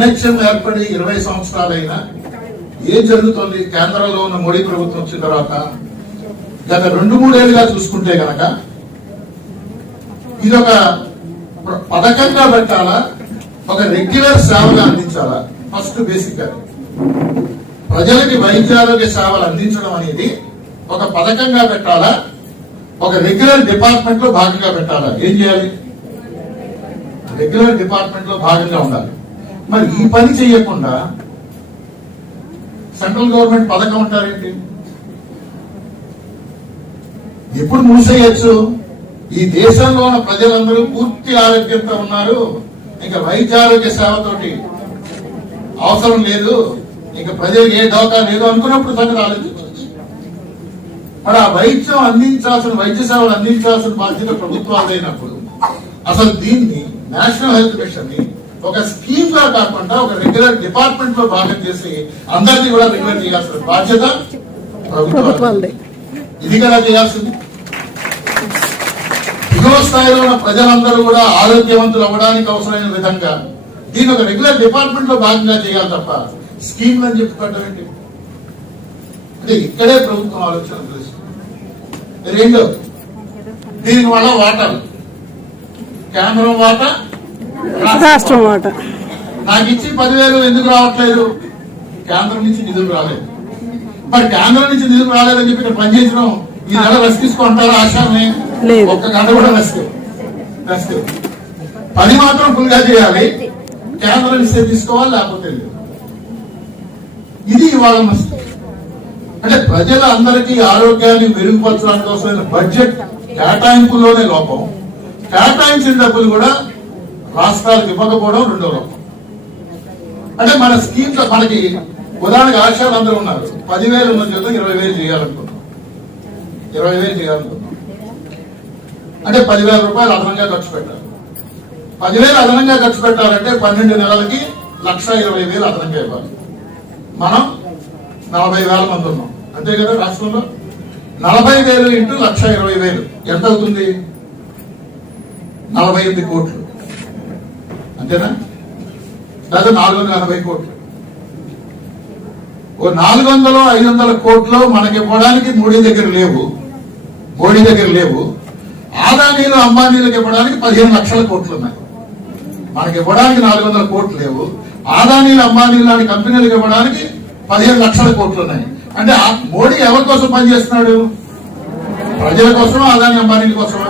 Election ఏర్పడి 20 సంవత్సరాలైనా ఏం జరుగుతుంది? కేంద్రంలో ఉన్న మోడీ ప్రభుత్వం వచ్చిన తర్వాత గత 2-3 ఏళ్ళుగా చూసుకుంటే గనక ఇది ఒక పథకంగా పెట్టాలా, ఒక రెగ్యులర్ సేవగా అందించాలా? ఫస్ట్ బేసిక్ గా ప్రజలకి వైద్యారోగ్య సేవలు అందించడం అనేది ఒక పథకంగా పెట్టాలా, ఒక రెగ్యులర్ డిపార్ట్మెంట్ లో భాగంగా పెట్టాలా? ఏం చేయాలి? రెగ్యులర్ డిపార్ట్మెంట్ లో భాగంగా ఉండాలి. మరి ఈ పని చేయకుండా సెంట్రల్ గవర్నమెంట్ పథకం అంటారేంటి? ఎప్పుడు మూసేయచ్చు? ఈ దేశంలో ఉన్న ప్రజలందరూ పూర్తి ఆరోగ్యంతో ఉన్నారు, ఇంకా వైద్యారోగ్య సేవతోటి అవసరం లేదు, ఇంకా ప్రజలకు ఏ డోకా లేదు అనుకున్నప్పుడు సంగతి ఆలోచించవచ్చు. మరి ఆ వైద్యం అందించాల్సిన, వైద్య సేవలు అందించాల్సిన బాధ్యత ప్రభుత్వాలైనప్పుడు అసలు దీన్ని నేషనల్ హెల్త్ మిషన్ ని ఒక స్కీమ్ గా కాకుండా ఒక రెగ్యులర్ డిపార్ట్మెంట్ లో భాగం చేసి అందరినీ కూడా రెగ్యులర్ చేయాల్సిన బాధ్యత ప్రభుత్వాలది. ఇది కదా చేయాల్సింది. దిగువ స్థాయిలో ఉన్న ప్రజలందరూ కూడా ఆరోగ్యవంతులు అవ్వడానికి అవసరమైన విధంగా దీన్ని ఒక రెగ్యులర్ డిపార్ట్మెంట్ లో భాగంగా చేయాలి తప్ప స్కీమ్ అని చెప్పుకోవడం ఏంటి? అంటే ఇక్కడే ప్రభుత్వం ఆలోచన తెలుస్తుంది. రెండో, దీని వల్ల వాటాలు, కేంద్రం వాటా, రాష్ట్రం వాటా. నాకు ఇచ్చి 10,000 ఎందుకు రావట్లేదు? కేంద్రం నుంచి నిధులు రాలేదు. మరి కేంద్రం నుంచి నిధులు రాలేదని చెప్పి ఇక్కడ పనిచేయడం ఈ నెల రెస్ట్ తీసుకుంటారా? ఆశాన్ని ఒక్క గంట కూడా రెస్ట్ పని మాత్రం ఫుల్ గా చేయాలి. కేంద్రం ఇస్తే తీసుకోవాలి, లేకపోతే లేదు. ఇది ఇవాళ అంటే ప్రజల అందరికీ ఆరోగ్యాన్ని మెరుగుపరచడానికి అవసరమైన బడ్జెట్ కేటాయింపులోనే లోపం, కేటాయించిన డబ్బులు కూడా రాష్ట్రాలకు ఇవ్వకపోవడం రెండో లోపం. అంటే మన స్కీమ్స్ మనకి ఉదాహరణకు ఆశాలు అందరూ ఉన్నారు, 10,000 ఉన్న జీతం 20,000 చేయాలనుకున్నాం, 20,000 చేయాలనుకున్నాం. అంటే 10,000 రూపాయలు అదనంగా ఖర్చు పెట్టాలి. 10,000 అదనంగా ఖర్చు పెట్టాలంటే 12 నెలలకి 1,20,000 అదనంగా ఇవ్వాలి. మనం 40,000 మంది ఉన్నాం, అంతే కదా రాష్ట్రంలో. 40,000 ఇంటూ 1,20,000 ఎంత అవుతుంది? 48 కోట్లు, అంతేనా? లేదా 480 కోట్లు. ఓ 400-500 కోట్లు మనకి ఇవ్వడానికి మోడీ దగ్గర లేవు. ఆదానీలు అంబానీలకు ఇవ్వడానికి 15 లక్షల కోట్లు ఉన్నాయి. మనకి ఇవ్వడానికి 400 కోట్లు లేవు. ఆదానీలు అంబానీలు లాంటి కంపెనీలకు ఇవ్వడానికి 15 లక్షల కోట్లు ఉన్నాయి. అంటే మోడీ ఎవరి కోసం పనిచేస్తున్నాడు? ప్రజల కోసం, ఆదాని అంబానీల కోసమా?